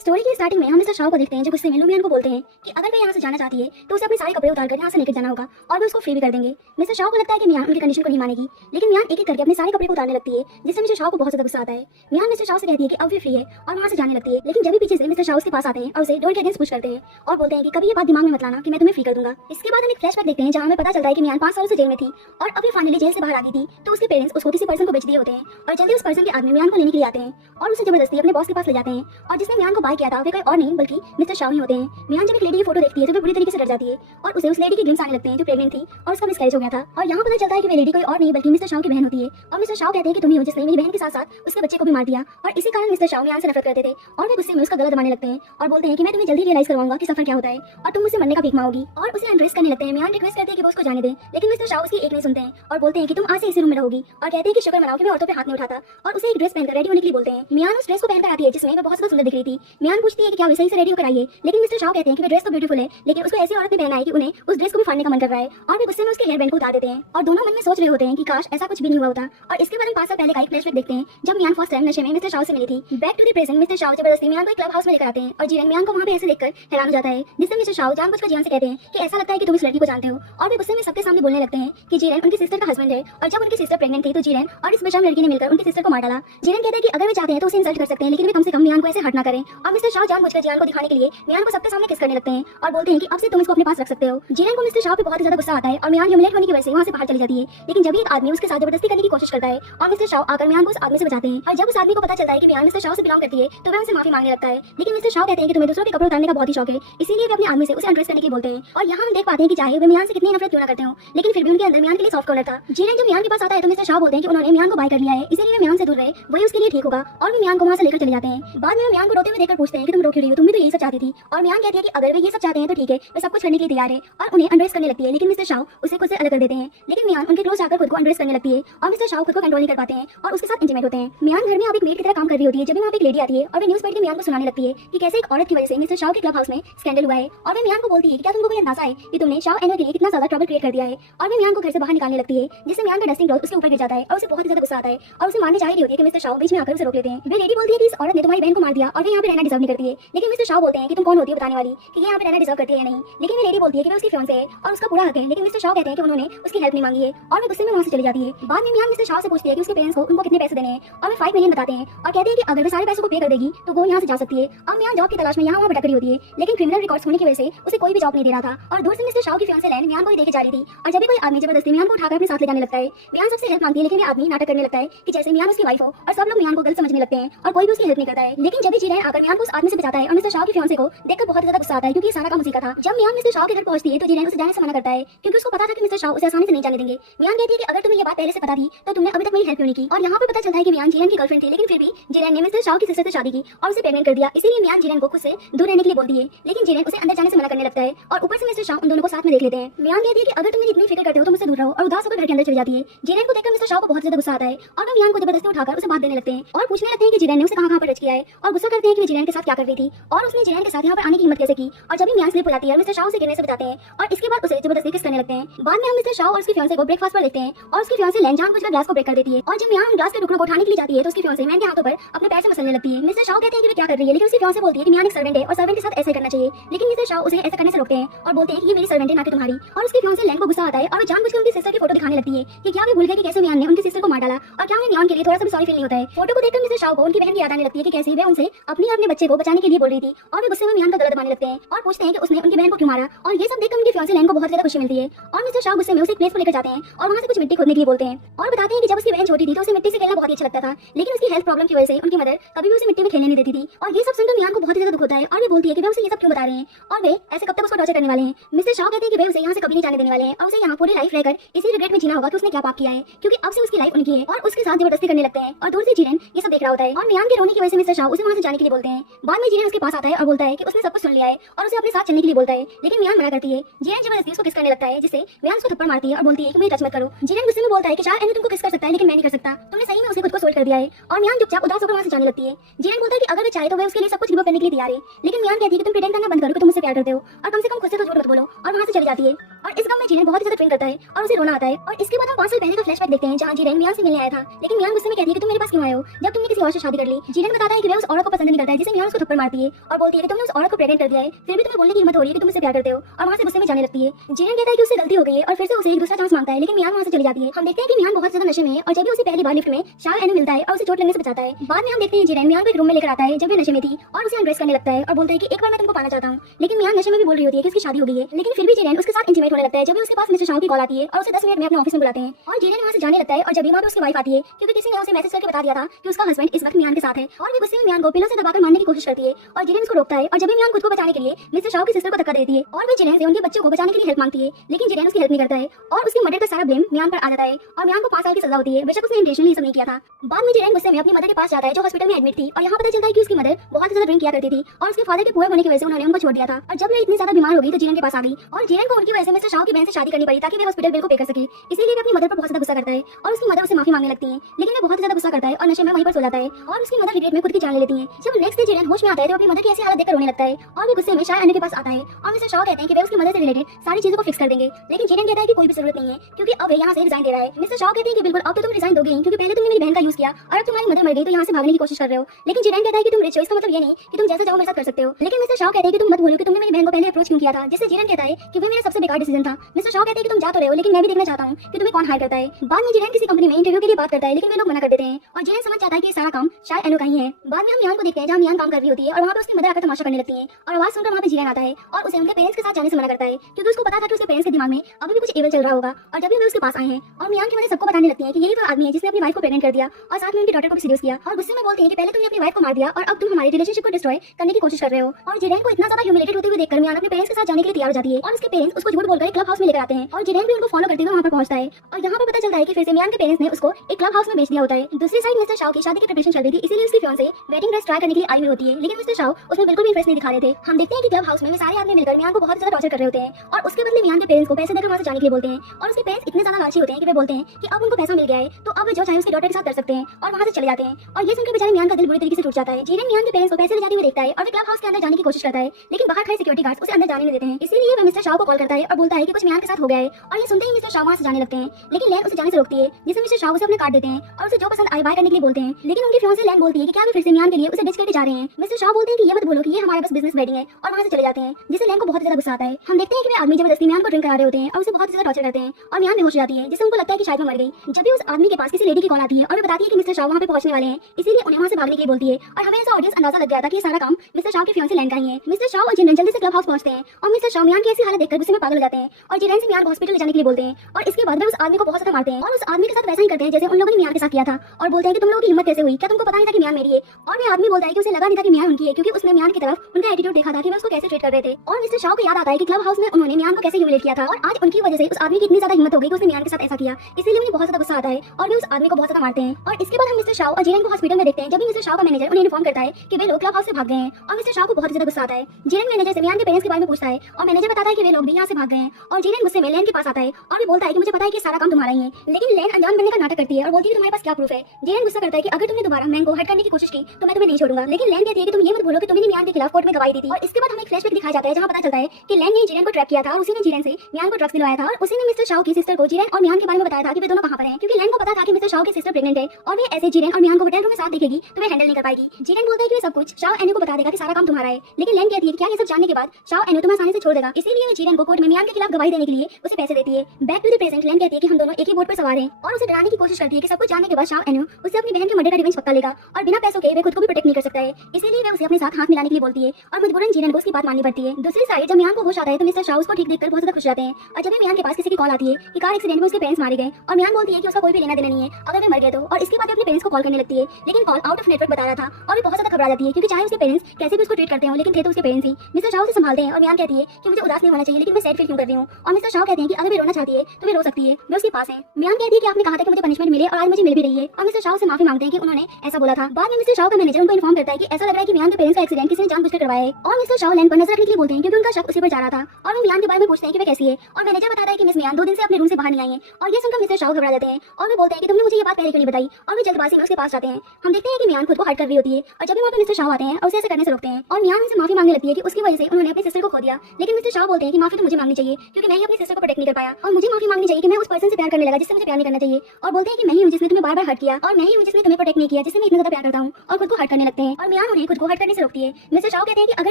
Story की starting में हम मिस्टर शाओ को देखते हैं जो गुस्से में लुमियान को बोलते हैं कि अगर वे यहाँ से जाना चाहती है तो उसे अपने सारे कपड़े उतारकर यहाँ से लेकर जाना होगा और वे उसको फ्री भी कर देंगे। मिस्टर शाओ को लगता है कि मियान उनकी कंडीशन को नहीं मानेगी, लेकिन मियान एक एक करके अपने सारे कपड़े को उतारने लगती है, जिससे मिस्टर शाओ को बहुत ज्यादा गुस्सा आता है। मियान मिस्टर शाओ से कहती है कि अब वे फ्री है और वहाँ से जाने लगती है, लेकिन जब भी पीछे से मिस्टर शाओ उसके पास आते हैं और उसे डोर के अगेंस्ट पुश करते हैं और बोलते हैं कि कभी ये बात दिमाग में मत लाना कि मैं तुम्हें फ्री कर दूंगा। इसके बाद हम एक फ्लैशबैक देखते हैं जहाँ हमें पता चलता है कि मियान 5 सालों से जेल में थी और अभी फाइनली जेल से बाहर आ गई थी, तो उसके पेरेंट्स उसको किसी पर्सन को बेच दिए होते हैं और जल्दी उस पर्सन के आदमी मियान को लेने के लिए आते हैं और उसे जबरदस्ती अपने बॉस के पास ले जाते हैं। और जिसने मियान को बाय किया था वे कोई और नहीं बल्कि मिस्टर शाओ ही होते हैं। मियान जब एक लेडी की फोटो देखती है तो वे बुरी तरीके से डर जाती है और उसे उस लेडी की ग्लिम्स आने लगते हैं जो प्रेग्नेंट थी और उसका मिसकैरेज हो गया था। और यहाँ पता चलता है कि वे लेडी कोई और नहीं बल्कि मिस्टर शाओ की बहन होती है और मिस्टर शाओ कहते हैं कि तुम ही हो जिसने मेरी बहन के साथ साथ उसके बच्चे को भी मार दिया। और इसी कारण मिस्टर शाओ मियान से नफरत करते थे और वे गुस्से में उसका गला दबाने लगते हैं और बोलते हैं कि मैं तुम्हें जल्दी रियलाइज करवाऊंगा कि सफर क्या होता है और तुम मुझसे मरने का भीख मांगोगी और उसे अनड्रेस करने लगते हैं। मियान रिक्वेस्ट करते हैं कि वो उसको जाने दे, लेकिन मिस्टर शाओ उसकी एक नहीं सुनते हैं और बोलते हैं कि तुम आज से इसी रूम में रहोगी और कहते हैं कि शुक्र मनाओ कि मैं औरतों पे हाथ नहीं उठाता और उसे एक ड्रेस पहनकर रेडी होने के लिए बोलते हैं। मियान उस ड्रेस को पहनकर आती है जिसमें वो बहुत ज्यादा सुंदर दिख रही थी। मियान पूछती है कि क्या वे सही से रेडी होकर आई है, लेकिन मिस्टर शाओ कहते हैं कि वे ड्रेस तो ब्यूटीफुल है लेकिन उसको ऐसी औरत ने पहना है कि उन्हें उस ड्रेस को भी फाड़ने का मन कर रहा है और वे गुस्से में उसके हेयर बैंड को उतार देते हैं और दोनों मन में सोच रहे होते हैं कि काश ऐसा कुछ भी नहीं हुआ होता। और इसके बाद हम 5 साल पहले का एक फ्लैशबैक देखते हैं जब मियान फर्स्ट टाइम नशे में मिस्टर शाओ से मिली थी। Back to the present mister Shao जबरदस्ती मियान को एक क्लब हाउस में लेकर आते हैं और जीरन मियान को वहां पे ऐसे देखकर हैरान हो जाता है, जिससे मिस्टर शाओ जानबूझकर जीरन से कहते हैं कि ऐसा लगता है कि तुम इस लड़की को जानते हो और वे गुस्से में सबके सामने बोलने लगते हैं कि जीरन उनकी सिस्टर का हस्बैंड है और जब उनकी सिस्टर प्रेग्नेंट थी तो जीरन और इस बेशर्म लड़की ने मिलकर उनकी सिस्टर को मार डाला। जीरन कहता है कि अगर वे चाहते हैं तो उसे इंसल्ट कर सकते हैं, लेकिन वे कम से कम मियान को ऐसे हर्ट ना करें। और मिस्टर शाओ जानबूझकर जीरन को दिखाने के लिए मियान को सबके सामने किस करने लगते हैं और बोलते हैं कि अब से तुम इसको अपने पास रख सकते हो। जीरन को मिस्टर शाओ पे बहुत ज्यादा गुस्सा आता है और मियान ह्यूमिलेट होने की वजह से वहां से बाहर चली जाती है, लेकिन जब एक आदमी उसके साथ जबरदस्ती करने की कोशिश करता है और मिस्टर शाओ आकर मियान को उस आदमी से बचाते हैं। और जब उस आदमी को पता चलता है कि मियान मिस्टर शाओ से बिलोंग करती है तो वह उनसे माफी मांगने लगता है, लेकिन मिस्टर शाओ कहते हैं कि तुम्हें दूसरों के कपड़े उतारने का बहुत ही शौक है, इसीलिए वे अपने आदमी से उसे अनड्रेस करने के लिए बोलते हैं। और यहाँ हम देख पाते हैं कि चाहे वे मियान से कितनी नफरत क्यों ना करते हो, लेकिन फिर भी उनके अंदर मियान के लिए सॉफ्ट कॉर्नर था। जीरन जब मियान के पास आता है तो मिस्टर शाओ बोलते हैं कि उन्होंने मियान को बाय कर लिया है, इसीलिए वे मियान से दूर रहे, वही उसके लिए ठीक होगा और वे मियान को वहां से लेकर चले जाते हैं। बाद में वे मियान को रोते हुए देखकर पूछते हैं कि तुम रो क्यों रही हो, तुम भी तो यही सब चाहती थी। और मियान कहती है कि अगर वे ये सब चाहते हैं तो ठीक है, वे सब कुछ करने के लिए तैयार है और उन्हें अनड्रेस करने लगती है, लेकिन मिस्टर शाओ उसे खुद से अलग कर देते हैं। लेकिन मियान उनके क्लोज जाकर खुद को अनड्रेस करने लगती है और मिस्टर शाओ खुद को कंट्रोल नहीं कर पाते हैं और उसके साथ इंटीमेट होते हैं। मियान घर में अब एक मेड की तरह काम कर रही होती है जब वहां पे एक लेडी आती है और वे न्यूज़ पढ़ के मियान को सुनाने लगती है कि कैसे एक औरत की वजह से मिस्टर शाओ के क्लब हाउस में स्कैंडल हुआ है। और वे मियान को बोलती है कि क्या तुमको कोई अंदाजा है कि तुमने शाओ एनो के लिए कितना ज्यादा ट्रबल क्रिएट कर दिया है। और वे मियान को घर से बाहर निकालने लगती है, जिससे मियान का डस्टिंग क्लॉथ उसके ऊपर गिर जाता है और उसे बहुत ज्यादा गुस्सा आता है और उसे मारने चाह रही होती है कि मिस्टर शाओ बीच में आकर उसे रोक लेते हैं। वे लेडी बोलती है कि इस औरत ने तुम्हारी बहन को मार दिया और वे यहाँ पे रहना डिजर्व नहीं करती है, लेकिन मिस्टर शाओ बोलते हैं कि तुम कौन होती है बताने वाली कि ये यहाँ पे रहना डिजर्व करती है या नहीं। लेकिन वे लेडी बोलती है कि वे उसकी फियांसे है और उसका पूरा हक है, लेकिन मिस्टर शाओ कहते हैं कि उन्होंने उसकी हेल्प नहीं मांगी है और वे गुस्से में वहां से चली जाती है। बाद में मियान मिस्टर शाओ से पूछती है कि उसके पेरेंट्स को उनको कितने पैसे देने हैं और वे 5 मिलियन बताते हैं और कहते हैं कि अगर वे सारे पैसों को पे कर देगी तो वो यहाँ से जा सकती है। अब मियान जॉब की तलाश में यहाँ वहाँ भटक रही होती है, लेकिन क्रिमिनल रिकॉर्ड्स होने की वजह से उसे कोई भी जॉब नहीं दे रहा था और दूर से मिस्टर शाओ की फियांसे लैन मियान को ही देखे जा रही थी। और जब भी कोई आदमी जबरदस्ती मियान को उठाकर अपने साथ ले जाने लगता है, मियान सबसे हेल्प मांगती है, लेकिन ये आदमी नाटक करने लगता है कि जैसे मियान उसकी वाइफ हो और सब लोग मियान को गलत समझने लगते हैं और कोई भी उसकी हेल्प नहीं करता है। लेकिन जब भी जीरन आकर मियान को उस आदमी से बचाता है और मिस्टर शाओ की फियांसे को देखकर बहुत ज्यादा गुस्सा आता है, क्योंकि ये सारा काम उसी का था। जब मियान मिस्टर शाओ के घर पहुंचती है तो जीरन उसे जाने से मना करता है, क्योंकि उसको पता था कि मिस्टर शाओ उसे आसानी से नहीं जाने देंगे। मियान कहती है कि अगर तुम्हें ये बात पहले से पता थी तो तुमने अभी तक मेरी हेल्प क्यों नहीं की। और यहाँ पे पता चलता है कि मियान जीरन की गर्लफ्रेंड थी, लेकिन फिर भी जीरन ने मिस्टर शाओ की सिस्टर से शादी की और उसे प्रेग्नेंट कर दिया। इसीलिए मियान जीरन को खुद से दूर रहने के लिए बोलती है, लेकिन जीरन उसे अंदर जाने से मना करने लगता है और ऊपर से मिस्टर शाओ उन दोनों को साथ में देख लेते हैं। मियान कहती है कि अगर तुम मेरी इतनी फिक्र करते हो तो मुझसे दूर रहो और उदास होकर घर के अंदर चली जाती है। जीरन को देखकर मिस्टर शाओ को बहुत ज्यादा गुस्सा आता है और वे मियान को जबरदस्ती उठाकर उसे बात देने लगते हैं और पूछने लगते हैं कि जीरन ने उसे कहाँ पर टच किया है और गुस्सा करते हैं कि जीरन के साथ क्या कर रही थी और उसने जीरन के साथ यहाँ पर आने की हिम्मत कैसे की। और जब भी मियान स्लिप हो जाती है मिस्टर शाओ से गिरने से बचाते हैं और इसके बाद उसे जबरदस्ती किस करने लगते हैं। बाद में हम मिस्टर शाओ और उसकी फियांसे को ब्रेकफास्ट पर देखते हैं और उसकी फियांसे लैन जानबूझकर ग्लास को ब्रेक कर देती है और जब मियान ग्लास के टुकड़ों को उठाने के लिए जाती है तो उसकी फियांसे मैन के हाथों पर अपने पैर से मसलने लगती है। मिस्टर शाओ कहते हैं कि वे क्या कर रही है, लेकिन उसकी फियांसे बोलती है कि मियान एक सर्वेंट है और सर्वेंट के साथ ऐसे करना चाहिए, लेकिन मिस्टर शाओ उसे ऐसा करने से रोकते हैं और बोलते हैं कि ये मेरी सर्वेंट है ना कि तुम्हारी। और उसकी फियांसे लैन को गुस्सा आता है और वे जानबूझकर उनकी सिस्टर की फोटो दिखाने लगती है कि क्या वे भूल गए कि कैसे मियान ने उनकी सिस्टर को मार डाला और क्या उन्हें मियान के लिए थोड़ा सा भी सॉरी फील नहीं होता है। फोटो को देखकर मिस्टर शाओ को उनकी बहन की याद आने लगती है कि कैसे वे उनसे अपनी और अपने बच्चे को बचाने के लिए बोल रही थी और वे गुस्से में मियान का गला दबाने लगते हैं और पूछते हैं कि उसने उनकी बहन को क्यों मारा। और ये सब देखकर उनकी फियांसे लैन को बहुत ज्यादा खुशी मिलती है और मिस्टर शाओ गुस्से में उसे एक प्लेस पर लेकर जाते हैं और वहां से कुछ मिट्टी खोदने के लिए बोलते हैं और बताते हैं कि जब उसकी बहन छोटी थी तो उसे मिट्टी से खेलना बहुत ही अच्छा लगता था, लेकिन उसकी हेल्थ प्रॉब्लम की वजह से उनकी मदर कभी भी उसे मिट्टी में खेलने नहीं देती थी। और ये सब सुनकर मियान को बहुत ज्यादा दुख होता है और वे बोलती है कि वे उसे ये सब क्यों बता रहे हैं और वे ऐसे कब तक उसको टॉर्चर करने वाले हैं। मिस्टर शाओ कहते हैं कि वे उसे यहाँ से कभी नहीं जाने देने वाले हैं और उसे यहाँ पूरी लाइफ रहकर इसी रिग्रेट में जीना होगा कि उसने क्या पाप किया है, क्योंकि अब से उसकी लाइफ उनकी है और उसके साथ जबरदस्ती करने लगते हैं। और दूर से जीरन ये सब देख रहा होता है और मियान के रोने की वजह से मिस्टर शाओ उसे वहां से जाने के लिए बोलते हैं। बाद में जीरन उसके पास आता है और बोलता है कि उसने सब कुछ सुन लिया है और उसे अपने साथ चलने के लिए बोलता है, लेकिन मियान मना करती है। जीरन जबरदस्ती उसको किस करने लगता है, जिससे मियान उसको थप्पड़ मारती है और बोलती है कि मुझे टच मत करो। जीरन गुस्से में बोलता है कि शायद एने तुमको किस कर सकता है, लेकिन मैं नहीं कर सकता, तुमने सही में उसे खुद को सोल्ड कर दिया है। और मियान चुपचाप उदास होकर वहां से जाने लगती है। जीरन बोलता है कि अगर वे चाहे तो वे उसके लिए सब कुछ गिव अप करने के लिए तैयार है, लेकिन मियान कहती है कि तुम प्रिटेंड करना बंद करो कि तुम मुझसे प्यार करते हो और कम से कम खुद से तो झूठ मत बोलो और वहां से चली जाती है। और इस गम में जीरेन बहुत ही ज्यादा ड्रिंक करता है और उसे रोना आता है। और इसके बाद हम 5 साल पहले का फ्लैशबैक देखते हैं जहाँ जीरेन मियान से मिलने आया था, लेकिन मियान गुस्से में कहती है कि तुम मेरे पास क्यों आए हो जब तुमने किसी और से शादी कर ली। जीरेन बताता है कि वह उस औरत को पसंद नहीं करता है जिसे मियान उसको थप्पड़ मारती है और बोलती है कि तुमने उस औरत को प्रेग्नेंट कर दिया है, फिर भी तुम्हें बोलने की हिम्मत हो रही है कि तुम मुझसे प्यार करते हो, और वहाँ से गुस्से में जाने लगती है। जीरेन कहता है कि उससे गलती हो गई है और फिर से उसे एक दूसरा चांस मांगता है, लेकिन मियान वहाँ से चली जाती है। हम देखते हैं कि मियान बहुत ज्यादा नशे में है और जब भी उसे पहली बार लिफ्ट में शाह एनु मिलता है और उसे चोट लगने से बचाता है। बाद में हम देखते हैं जीरेन मियान को एक रूम में लेकर आता है जब भी नशे में थी और उसे अनड्रेस करने लगता है और बोलता है कि एक बार मैं तुमको पाना चाहता हूँ, लेकिन मियान नशे में भी बोल रही होती है कि उसकी शादी हो गई है। लेकिन फिर भी जीरेन उसके साथ इंटीमेट होने लगता है जब भी उसके पास मिस्टर शाह की कॉल आती है और उसे 10 मिनट में अपने ऑफिस में बुलाते हैं और जीरेन वहाँ से जाने लगता है। और जब भी वहाँ पे उसकी वाइफ आती है क्योंकि किसी ने उसे मैसेज करके बता दिया था कि उसका हस्बैंड इस वक्त मियान के साथ है, और भी गुस्से में मियान को पिलो से दबाकर मारने की कोशिश करती है और जीरेन उसको रोकता है। और जब भी मियान खुद को बचाने के लिए मिस्टर शाह की सिस्टर को धक्का देती है और भी जीरेन से उनके बच्चों को बचाने के लिए हेल्प मांगती है, लेकिन जीरेन उसकी हेल्प नहीं करता है और उसकी मर्डर का सारा ब्लेम मियान पर आ जाता है और मियान को 5 साल की सजा होती है। बेशक उसने इंटेंशनली सब नहीं किया था। बाद में जीरेन गुस्से में अपनी मदर के पास जाता है जो हॉस्पिटल में एडमिट थी और यहाँ पता चलता है कि उसकी मदर बहुत ज्यादा ड्रिंक किया करती थी और उसके फादर के पुअर होने की वजह से उन्होंने उनको छोड़ दिया था। और जब वो इतनी ज्यादा बीमार हो गई तो जीरेन के पास आ गई और जीरेन को उनकी वजह से मिस्टर शाह की बहन से शादी करनी पड़ी ताकि वे हॉस्पिटल बिल को पे कर सके। इसीलिए वो अपनी मदर पर बहुत ज्यादा गुस्सा करता है और उसकी मदर उसे माफी मांगने लगती है, लेकिन वो बहुत ज्यादा गुस्सा करता है और नशे में वहीं पर सो जाता है और उसकी मदर रिग्रेट में खुद की जान ले लेती है। जब नेक्स्ट डे जीरेन होश में आता है तो अपनी मदर की ऐसी हालत देखकर रोने लगता है और वो गुस्से में शाह एनु के पास आता है और मिस्टर शाह कहते हैं कि वे उसकी मदर से रिलेटेड सारी चीजों को फिक्स कर देंगे, लेकिन जीरेन कहता है कि कोई भी जरूरत नहीं है क्योंकि अब वे यहाँ से रिजाइन दे रहा है। मिस्टर शाह कहते हैं कि बिल्कुल अब तो तुम रिजाइन दोगे क्योंकि पहले तुमने मेरी बहन का यूज किया और अब तुम्हारी मदर मर गई तो यहाँ से भागने की कोशिश कर रहे हो। लेकिन जीरेन कहता है कि तुम रिच हो, इसका मतलब ये नहीं कि तुम जैसा चाहो मेरे साथ कर सकते हो। लेकिन मिस्टर शाह कहते हैं कि तुम मत भूलो कि तुमने मेरी बहन को पहले अप्रोच क्यों किया था, जिससे जीरेन कहता है कि वो मेरा सबसे बेकार डिसीजन था। मिस्टर शाह कहते हैं कि तुम जा तो रहे हो लेकिन मैं भी देखना चाहता हूँ कि तुम्हें कौन हायर करता है। बाद में जीरेन किसी कंपनी में इंटरव्यू के लिए बात करता है लेकिन वे लोग मना कर देते हैं और जीरेन समझ जाता है कि ये सारा काम शाह एनु का ही है। बाद में हम मियान को देखते हैं जहाँ मियान काम कर रही होती है और वहाँ पे उसकी मदर आकर तमाशा करने लगती है और आवाज सुनकर वहाँ पे जीरेन आता है और उसे उनके पेरेंट्स के साथ जाने से मना करता है क्योंकि उसको पता था कि उसके पेरेंट्स के दिमाग में अभी भी कुछ एवल चल रहा होगा। और जब भी वे उसके पास आए हैं और मियान की मदर सबको बताने लगती है कि यही वो आदमी है जिसने अपनी वाइफ को प्रेग्नेंट कर दिया और साथ में उनकी डॉटर को भी सीरियस किया और गुस्से में बोलती है कि पहले तुमने अपनी वाइफ को मार दिया और अब तुम हमारे रिलेशनशिप को डिस्ट्रॉय करने की कोशिश कर रहे हो। और जीरेन को इतना ज्यादा ह्यूमिलेटेड होते हुए देखकर मियान अपने पेरेंट्स के साथ जाने के लिए तैयार हो जाती है और उसके पेरेंट्स उसको झूठ बोलकर क्लब हाउस में लेकर आते हैं और जीरेन भी उनको फॉलो करते हुए वहाँ पर पहुंचता है और यहाँ पर पता चलता है कि फिर से मियान के पेरेंट्स ने उसको एक क्लब हाउस में बेच दिया होता है। दूसरी साइड मिस्टर शाह की शादी की प्रिपरेशन चल रही थी, इसीलिए उसकी फियांसे वेडिंग ड्रेस ट्राई करने के लिए आई हुई होती है, लेकिन मिस्टर शाह उसमें बिल्कुल भी इंटरेस्ट नहीं दिखा रहे थे। हम देखते हैं कि क्लब हाउस में सारे आदमी मिलकर मियान को बहुत ज्यादा टॉर्चर कर रहे होते हैं और उसके बदले मियान के पेरेंट्स को पैसे देकर वहाँ से जाने के लिए बोलते हैं और उसके पेरेंट्स इतने ज्यादा लालची होते हैं कि वे बोलते हैं कि अब उनको पैसा मिल गया है तो अब वे जो चाहे उसकी डॉटर के साथ कर सकते हैं और वहाँ से चले जाते हैं। और ये सुनकर बेचारे मियान का दिल बुरी तरीके से टूट जाता है। जीरेन मियान के पेरेंट्स को पैसे ले जाते हुए देखता है और वे क्लब हाउस के अंदर जाने की कोशिश करता है, लेकिन बाहर खड़े सिक्योरिटी गार्ड्स उसे अंदर जाने नहीं देते हैं। इसीलिए वह मिस्टर शाह को कॉल करता है और बोलता है कि कुछ मियान के साथ हो गया है और ये सुनते ही मिस्टर शाह वहाँ से जाने लगते हैं, लेकिन लैन उसे जाने से रोकती है जिससे मिस्टर शाह उसे अपने कार्ड देते हैं और उसे जो पसंद आए बाय करने के लिए बोलते हैं। लेकिन उनकी फियांसे लैन बोलती है कि क्या वे फिर से मियान के लिए उसे डिच करके जा रहे हैं। मिस्टर शाह बोलते हैं कि ये मत बोलो कि ये हमारा बस बिजनेस वेडिंग है और वहाँ से चले जाते हैं, जिससे लैन को बहुत ज्यादा गुस्सा आता है। हम देखते हैं कि वे आदमी जबरदस्ती मियान को ड्रिंक करा रहे होते हैं और उसे बहुत ज्यादा टॉर्चर करते हैं और मियान बेहोश हो जाती है जिससे उनको लगता है कि शायद वो मर गई। जब भी उस आदमी के पास किसी लेडी की कॉल आती है और वो बताती है कि मिस्टर शाह वहाँ पे पहुंचने वाले हैं, इसीलिए उन्हें वहाँ से भागने के लिए बोलती है और हमें ऐसा ऑडियंस अंदाजा लग गया था कि ये सारा काम मिस्टर शाह के फियांसे लैन का ही है। मिस्टर शाह और जीरेन जल्दी से क्लब हाउस पहुंचते हैं और मिस्टर शाह मियान की ऐसी हालत देखकर गुस्से में पागल हो जाते हैं और जीरेन से मियान को हॉस्पिटल ले जाने के लिए बोलते हैं और इसके बाद वे उस आदमी को बहुत ज्यादा मारते हैं और उस आदमी के साथ वैसा ही करते हैं जैसे उन लोगों ने मियान के साथ किया था और बोलते हैं कि तुम लोगों की हिम्मत कैसे हुई, क्या तुमको पता नहीं था कि मियान मेरी है। और वे आदमी बोलता है कि उसे लगा नहीं था कि मियान उनकी है क्योंकि उसने मियान की तरफ उनका एटीट्यूड देखा था कि वे उसको कैसे ट्रीट कर रहे थे। और मिस्टर शाह को याद आता है कि क्लब हाउस में उन्होंने मियान को कैसे ह्यूमिलेट किया था और आज उनकी वजह से उस आदमी की इतनी ज्यादा हिम्मत हो गई कि उसने मियान के साथ ऐसा किया, इसीलिए उन्हें बहुत ज्यादा गुस्सा आता है और वे उस आदमी को बहुत ज्यादा मारते हैं। और इसके बाद हम मिस्टर शाह और जीरेन को हॉस्पिटल में देखते हैं जब भी मिस्टर शाह का मैनेजर उन्हें इन्फॉर्म करता है कि वे लोग क्लब हाउस से भाग गए हैं और मिस्टर शाह को बहुत ज्यादा गुस्सा आता है। जीरेन मैनेजर से मियान के पेरेंट्स के बारे में पूछता है और मैनेजर बताता है कि वे लोग भी यहाँ से भाग गए हैं और जीरेन गुस्से में लैन के पास आता है और भी बोलता है कि मुझे पता है कि सारा काम तुम्हारा ही है, लेकिन लैन अनजान बनने का नाटक करती है और बोलती है तुम्हारे पास क्या प्रूफ है। जीरेन गुस्सा करता है कि अगर तुमने दोबारा मैंग को हर्ट करने की कोशिश की तो मैं तुम्हें नहीं छोड़ूंगा, लेकिन लैन कहती है कि तुम ये मत बोलो कि तुमने मियान के खिलाफ कोर्ट में गवाही दी थी। और इसके बाद हमें एक फ्लैशबैक दिखाया जाता है जहाँ पता चलता है कि लैन ने जीरेन को ट्रैप किया था और उसी ने जीरेन से मियान को ड्रग्स दिलवाया था और उसी ने मिस्टर शाह की सिस्टर को जीरेन और मियान के बारे में बताया था कि वे दोनों कहाँ पर हैं, क्योंकि लैन को पता था कि मिस्टर शाह की सिस्टर प्रेग्नेंट है और वे ऐसे जीरेन और मियान को होटल रूम में साथ देखेगी तो वे हैंडल नहीं कर पाएगी। जीरेन बोलता है कि वे सब कुछ शाह एनु को बता देगा कि सारा काम तुम्हारा है, लेकिन लैन कहती है कि क्या ये सब जानने के बाद शाह एनु तुम्हें आसानी से छोड़ देगा, इसीलिए वे जीरेन को कोर्ट में मियान के खिलाफ गवाही देने के लिए उसे पैसे देती है। बैक टू द प्रेजेंट लैन कहती है कि हम दोनों एक ही बोट पर सवार हैं और उसे डराने की कोशिश करती है कि सब कुछ जानने के बाद शाह एनु उसे अपनी बहन के मर्डर का रिवेंज पक्का लेगा और बिना पैसों के वे खुद को भी प्रोटेक्ट नहीं कर सकता है, इसीलिए वे उसे अपने साथ हाथ मिलाने के लिए बोलती है और मजबूरन जीरेन को उसकी बात माननी पड़ती है। दूसरी साइड जब मियान को होश आता है तो मिस्टर शाह उसको ठीक देखकर बहुत ज्यादा खुश रहते हैं और जब भी मियान के पास किसी की कॉल आती है कि कार एक्सीडेंट में उसके पेरेंट्स मारे गए और मियान बोलती है कि उसका कोई भी लेना देना नहीं है अगर वे मर गए तो। और इसके बाद वे अपने पेरेंट्स को कॉल करने लगती है, लेकिन कॉल आउट ऑफ नेटवर्क बता रहा था और भी बहुत ज्यादा घबरा जाती है क्योंकि चाहे उसके पेरेंट्स कैसे भी उसको ट्रीट करते हो लेकिन थे तो उसके पेरेंट्स ही। मिस्टर शाह उसे संभालते हैं और मियान कहती है कि मुझे उदास नहीं होना चाहिए लेकिन मैं सैड फील क्यों कर रही हूँ और मिस्टर शाह कहते हैं कि अगर वे रोना चाहती है तो वे रो सकती है, वे उसके पास है। मियान कहती है कि आपने कहा था कि मुझे पनिशमेंट मिले और आज मुझे मिल भी रही है और मिस्टर शाह से माफी मांगते हैं कि उन्होंने ऐसा बोला था। बाद में मिस्टर शाह का मैनेजर उनको इन्फॉर्म करता है कि ऐसा लग रहा है कि मियान के पेरेंट्स का एक्सीडेंट किसी ने जानबूझकर करवाया है और मिस्टर शाह लैन पर नजर रखने के लिए बोलते हैं क्योंकि उनका शक उसी पर जा रहा था और वो मियान के बारे में पूछते हैं कि वे कैसी है और मैनेजर बताता है कि मिस मियान 2 दिन से अपने रूम से बाहर नहीं आई है और ये सुनकर मिस्टर शाह घबरा जाते हैं और वे बोलते हैं कि तुमने मुझे ये बात पहले क्यों नहीं बताई और वे जल्दबाजी में उसके पास जाते हैं। हम देखते हैं कि मियान खुद को हर्ट कर रही होती है और जब भी वहाँ पे मिस्टर शाह आते हैं और उसे ऐसा करने से रोकते हैं और मियान उनसे माफी मांगने लगती है कि उसकी वजह से उन्होंने अपनी सिस्टर को खो दिया, लेकिन मिस्टर शाह बोलते हैं कि माफी तो मुझे मांगनी चाहिए चाहिए क्योंकि मैं ही अपनी सिस्टर को प्रोटेक्ट नहीं कर पाया, और मुझे माफी मांगनी चाहिए कि मैं उस पर्सन से प्यार करने लगा जिससे मुझे प्यार नहीं करना चाहिए, और बोलते हैं कि मैं ही हूँ जिसने तुम्हें बार बार हर्ट किया, और मैं ही हूँ जिसने तुम्हें प्रोटेक्ट नहीं किया, जिससे मैं इतना ज्यादा प्यार करता हूँ, और खुद को हर्ट करने लगते हैं। और मियान उन्हें खुद को हर्ट करने से रोकती है। मिस्टर शाओ कहते हैं कि अगर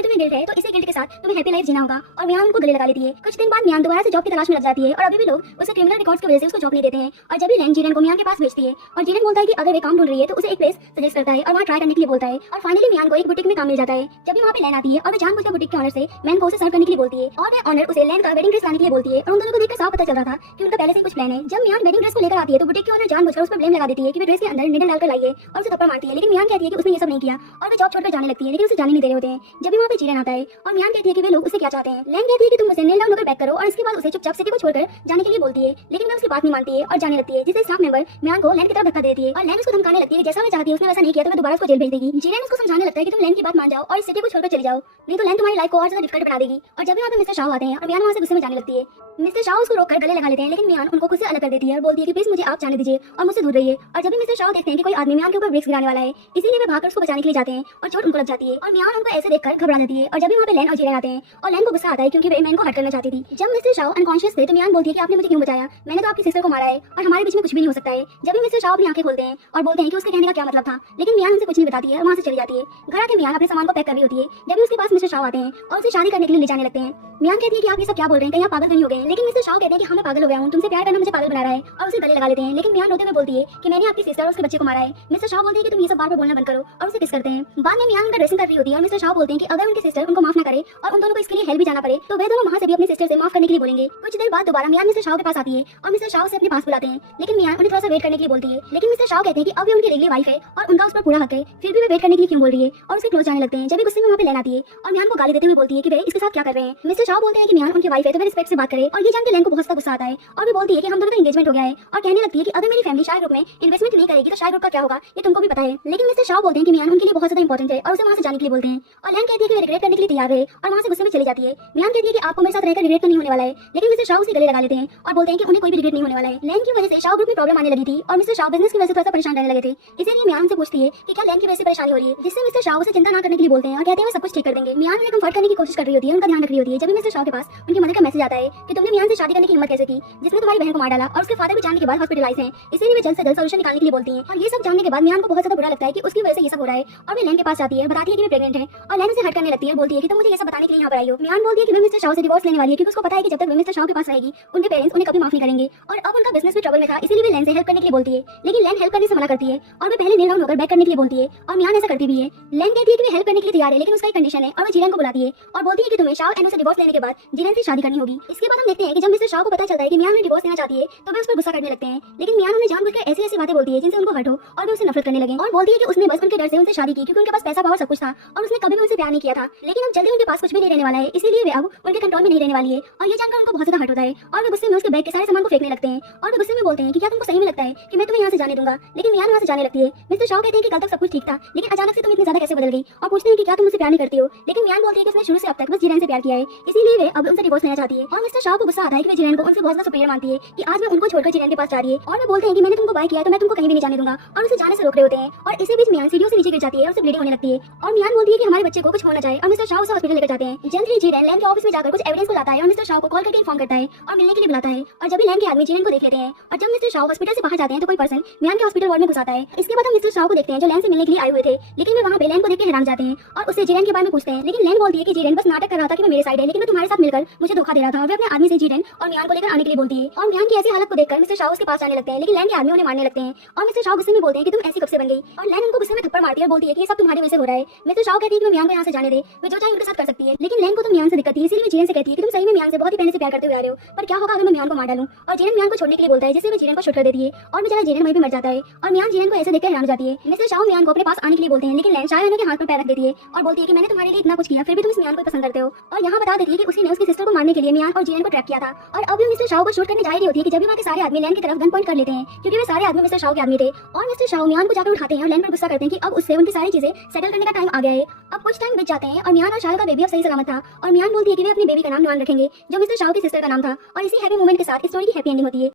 तुम्हें गिल्ट है तो इसी गिल्ट के साथ तुम्हें हैप्पी लाइफ जीना होगा, और मियान उनको गले लगा लेती है। कुछ दिन बाद मियान दोबारा से जॉब की तलाश में लग जाती है, और अभी भी लोग उसे क्रिमिनल रिकॉर्ड्स की वजह से उसको जॉब नहीं देते हैं। और जब भी लैन जीरन को मियान के पास भेजती है, और जीरन बोलता है कि अगर वे काम ढूंढ रही है तो उसे एक प्लेस सजेस्ट करता है और वहाँ ट्राई करने के लिए बोलता है, और फाइनली मियान को एक बुटीक में काम मिल जाता है। जब भी वहाँ पे लैन आती है और वे जानबूझकर बुटीक के ऑनर से मैन को उसे सर्व करने के लिए बोलती है, और वे ऑनर उसे लैन का वेडिंग ड्रेस लाने के लिए बोलती है, और उन दोनों को देखकर साफ पता चल रहा था कि उनका पहले से ही कुछ प्लान है। जब मियान वेडिंग ड्रेस को लेकर आती है तो बुटीक के ऑनर जानबूझकर उस पर ब्लेम लगा देती है कि वे ड्रेस के अंदर निडल डालकर लाई है, और उसे थप्पड़ मारती है। लेकिन मियान कहती है कि उसने ये सब नहीं किया, और वे जॉब छोड़कर जाने लगती है, लेकिन उसे जाने नहीं दे रहे होते हैं। जब भी वहाँ पे जीरन आता है और मियान कहती है कि वे लोग उसे क्या चाहते हैं, लैन कहती है कि तुम उसे नेल डाउन होकर बैक करो, और इसके बाद उसे चुपचाप सिटी को छोड़कर जाने के लिए बोलती है, लेकिन वह उसकी बात नहीं मानती है और जाने लगती है, जिससे स्टाफ मेंबर मियान को लैन की तरफ धक्का देती है, और लैन उसको धमकाने लगती है जैसा वह चाहती है उसने वैसा नहीं किया तो मैं दोबारा उसको जेल भेज देगी। जीरन उसको समझाने लगता है कि तुम लैन की बात मान जाओ और इस सिटी को छोड़कर चली जाओ, नहीं तो लैन तुम्हारी लाइफ को और ज्यादा डिफिकल्ट बना देगी। और जब भी वहाँ पे मिस्टर शाओ आते हैं और मियान वहाँ से गुस्से में जाने लगती है, मिस्टर शाओ उसको रोककर गले लगा लेते हैं, लेकिन मियान उनको खुद से अलग कर देती है और बोलती है कि प्लीज मुझे आप जाने दीजिए और मुझसे दूर रहिए। और जब भी मिस्टर शाओ देखते हैं कि कोई आदमी मियान के ऊपर ब्रेक्स गिराने वाला है, इसीलिए वे भागकर उसको बचाने के लिए जाते हैं, और चोट उनको लग जाती है, और मियान उनको ऐसे देखकर घबरा जाती है। और जब भी वहाँ पे लैन और जीरन आते हैं, और लैन को गुस्सा आता है क्योंकि वे मैन को हर्ट करना चाहती थी। जब मिस्टर शाओ अनकॉन्शियस थे तो मियान बोलती है कि आपने मुझे क्यों बचाया, मैंने तो आपकी सिस्टर को मारा है और हमारे बीच में कुछ भी नहीं हो सकता है। जब भी मिस्टर शाओ अपनी आंखें खोलते हैं और बोलते हैं कि उसके कहने का क्या मतलब था, लेकिन मियान उनसे कुछ नहीं बताती है और वहाँ से चली जाती है। घर आके मियान अपने सामान को पैक कर रही होती है जब भी उसके पास मिस्टर शाओ आते हैं और उसे शादी करने के लिए ले जाने लगते हैं। मियान कहती है कि आप ये सब क्या बोल रहे हैं, कहीं आप पागल नहीं हो गए। लेकिन मिस्टर शाओ कहते हैं कि हाँ मैं पागल हो गया हूँ, तुमसे प्यार करना मुझे पागल बना रहा है, और उसे गले लगा लेते हैं। लेकिन मियान रोते हुए बोलती है कि मैंने आपकी सिस्टर और उसके बच्चे को मारा है। मिस्टर शाओ बोलते हैं कि तुम ये सब बार बार बोलना बंद करो, और उसे किस करते हैं। बाद में मियान उनका ड्रेसिंग कर रही होती है और मिस्टर शाओ बोलते हैं कि अगर उनकी सिस्टर उनको माफ ना करे और उन दोनों को इसके लिए हेल्प भी जाना पड़े तो वे दोनों वहाँ से भी अपनी सिस्टर से माफ करने के लिए बोलेंगे। कुछ देर बाद दोबारा मियान मिस्टर शाओ के पास आती है और मिस्टर शाओ से अपने पास बुलाते हैं, लेकिन मियान उन्हें थोड़ा सा वेट करने के लिए बोलती है। लेकिन मिस्टर शाओ कहते हैं कि अब ये उनकी लीगली वाइफ है और उनका उस पर पूरा हक है, फिर भी वे वेट करने के लिए क्यों बोल रही है, और उसके क्लोज जाने लगते हैं। जब भी गुस्से में वहाँ पे लैन आती है और मियान को गाली देते हुए बोलती है कि वे इसके साथ क्या कर रहे हैं। मिस्टर शाओ बोलते हैं कि मियान उनकी वाइफ है तो वे रिस्पेक्ट से बात करें, और ये जानकर लैन को बहुत सा गुस्सा आता है, और वे बोलती है कि हम दोनों का एंगेजमेंट हो गया है, और कहने लगती है कि अगर मेरी फैमिली शायर ग्रुप में इन्वेस्टमेंट नहीं करेगी तो शायर ग्रुप का क्या होगा ये तुमको भी पता है। लेकिन मिस्टर शाओ बोलते हैं कि मियान उनके लिए बहुत ज्यादा इंपॉर्टेंट है और उसे वहाँ से जाने के लिए बोलते हैं, और लैन कहती है कि वे रिग्रेट करने के लिए तैयार है और वहाँ से गुस्से में चली जाती है। मियान कहती है कि आपको मेरे साथ रहकर रिग्रेट तो नहीं होने वाला है, लेकिन मिस्टर शाओ उसे गले लगा लेते हैं और बोलते हैं कि उन्हें कोई भी रिग्रेट नहीं होने वाला है। लैन की वजह से शाओ ग्रुप में प्रॉब्लम आने लगी थी और मिस्टर शाओ बिजनेस की वजह से थोड़ा सा परेशान रहने लगे थे, इसीलिए मियान से पूछती है कि क्या लैन की वजह से परेशानी हो रही है, जिससे मिस्टर शाओ उसे चिंता ना करने के लिए बोलते हैं और कहते हैं वो सब कुछ ठीक कर देंगे। मियान उन्हें कंफर्ट करने की कोशिश कर रही होती है, उनका ध्यान रख रही होती है। जब भी मिस्टर शाओ के पास उनकी मदर का मैसेज आता है कि तुमने मियान से शादी करने की हिम्मत कैसे की, जिसने तुम्हारी बहन को मार डाला और उसके फादर भी जानने के बाद हॉस्पिटलाइज हैं, इसीलिए वे जल्द से जल्द सोल्यूशन निकालने के लिए बोलती हैं। और ये सब जानने के बाद मियान को बहुत ज्यादा बुरा लगता है कि उसकी वजह से ये सब हो रहा है, और वे लैन के पास जाती है, बताती है कि वे प्रेग्नेंट है, और लैन उसे हर्ट करने लगती है, बोलती है कि तुम मुझे ये सब बताने के लिए यहाँ पर आई हो। मियान बोलती है कि वे मिस्टर शाओ से डिवोर्स लेने वाली है क्योंकि उसको पता है कि जब तक वे मिस्टर शाओ के पास रहेगी उनके पेरेंट्स उन्हें कभी माफ नहीं करेंगे, और अब उनका बिजनेस भी ट्रबल में था, इसीलिए वे लैन से हेल्प करने के लिए बोलती है। लेकिन लैन हेल्प करने से मना करती है और वे पहले नील डाउन होकर बैक करने के लिए बोलती है, और मियान ऐसा करती भी है। लैन कहती है कि वे हेल्प करने के लिए तैयार है, लेकिन उसका एक कंडीशन है, और वे जीरन को बुलाती है और बोलती है कि तुम्हें शाओ एंड से डिवोर्स लेने के बाद जीरन से शादी करनी होगी। इसके बाद हम देखते हैं कि जब मिस्टर शाओ को पता चलता है कि मियान उन्हें डिवोर्स लेना चाहती है तो वे उस पर गुस्सा करने लगते हैं, लेकिन मियान उन्हें जानबूझकर ऐसी ऐसी बातें बोलती है जिनसे उनको हर्ट हो और वे उसे नफरत करने लगे, और बोलती है कि उसने बस उनके डर से उनसे शादी की क्योंकि उनके पास पैसा पावर सब कुछ था और उसने कभी भी उनसे प्यार नहीं किया था। लेकिन अब जल्दी उनके पास कुछ भी नहीं रहने वाला है, इसीलिए वे अब उनके कंट्रोल में नहीं रहने वाली है, और ये जानकर उनको बहुत ज्यादा हर्ट होता है और वे गुस्से में उसके बैग के सारे सामान को फेंकने लगते हैं, और वे गुस्से में बोलते हैं कि क्या तुमको सही में लगता है कि मैं तुम्हें यहाँ से जाने दूंगा। लेकिन मियान वहाँ से जाने लगती है। मिस्टर शाओ कहते हैं कि कल तक सब कुछ ठीक था, लेकिन अचानक से तुम इतनी ज्यादा कैसे बदल गई, और पूछते हैं कि क्या तुम मुझसे प्यार नहीं करती हो। लेकिन मियान बोलती है कि उसने शुरू से अब तक बस जीरन से प्यार किया है, इसीलिए वे अब उनसे डिवोर्स लेना चाहती है। और मिस्टर शाओ को गुस्सा आता है कि वे जीरन को उनसे बहुत ज्यादा सुपीरियर मानती है कि आज मैं उनको छोड़कर जीरन के पास जा रही है, और वे बोलते हैं कि मैंने तुमको बाय किया तो मैं तुमको कहीं भी नहीं जाने दूंगा, और उसे जाने से रोक रहे होते हैं। और इसी बीच मियान सीढ़ियों से नीचे गिर जाती है और उसे ब्लीडिंग होने लगती है, और मियान बोलती है कि हमारे बच्चे को कुछ होना चाहिए, और मिस्टर शाओ उसे हॉस्पिटल लेकर जाते हैं। जल्द ही जीरन लैन के ऑफिस में जाकर कुछ एविडेंस को लाता है और मिस्टर शाओ को कॉल करके इन्फॉर्म करता है और मिलने के लिए बुलाता है। और जब भी लैन के आदमी जीरन को देख लेते हैं और जब मिस्टर शाओ हॉस्पिटल से बाहर जाते हैं तो कोई पर्सन मियान के हॉस्पिटल वार्ड में घुसाता है। इसके बाद हम मिस्टर शाओ को देखते हैं जो लैन से मिलने के लिए आए हुए थे, लेकिन वे वहाँ पे लैन को देख के हैरान जाते हैं और उससे जीरन के बारे में पूछते हैं। लेकिन लैन बोलती है कि जीरन बस नाटक कर रहा था कि वो मेरे साइड है, लेकिन मैं तुम्हारे साथ मिलकर मुझे धोखा दे रहा था। वे अपने आदमी से जीरन और मियान को लेकर आने के लिए बोलती है, और मियान की ऐसी हालत को देखकर मिस्टर शाओ उसके पास आने लगते हैं, लेकिन लैन के आदमी उन्हें मारने लगते हैं, और मिस्टर शाओ गुस्से में बोलते हैं कि तुम ऐसी कब से बन गई, और लैन उनको गुस्से में थप्पड़ मारती है और बोलती है कि ये सब तुम्हारी वजह से हो रहा है। मिस्टर शाओ कहती है कि वो मियान को यहाँ से जाने दे, वे जो चाहे उनके साथ कर सकती है, लेकिन लैन को तो मियान से दिक्कत थी, इसीलिए जीरन से कहती है कि तुम सही में मियान से बहुत ही पहले से प्यार करते हुए आ रहे हो, पर क्या होगा अगर मैं मियान को मार डालूं। और जीरन मियान को छोड़ने के लिए बोलता है, जिससे वे जीरन को शूट कर देती है और बेचारा जीरन वहीं पे मर जाता है, और मियान जीरन को ऐसे देखकर हैरान हो जाती है। मिस्टर शाओ मियान को अपने पास आने के लिए बोलते हैं, लेकिन लैन शायद के हाथ पर पैर रख देती है और बोलती है कि मैंने तुम्हारे लिए इतना कुछ किया फिर भी तुम इस मियान को पसंद करते हो, और यहाँ बता देती है कि उसी ने उसकी सिस्टर को मारने के लिए मियान और जीरन को ट्रैप किया था। और अब मिस्टर शाओ को शूट करने जा रही होती है कि जब भी वहाँ के सारे आदमी लैन की तरफ गन पॉइंट कर लेते हैं, क्योंकि वे सारे आदमी मिस्टर शाओ के आदमी थे, और मिस्टर शाओ मियान को जाकर उठाते हैं और लैन पर गुस्सा करते हैं कि अब उससे उनकी सारी चीजें सेटल करने का टाइम आ गया है। अब कुछ टाइम बीत जाते हैं और मियान और शाओ का बेबी अब सही सलामत था, और मियान बोलती है कि वे अपनी बेबी का नाम नुआन रखेंगे जो मिस्टर शाओ की सिस्टर का नाम था, और इसी हैप्पी मोमेंट के साथ स्टोरी की हैप्पी एंडिंग होती है।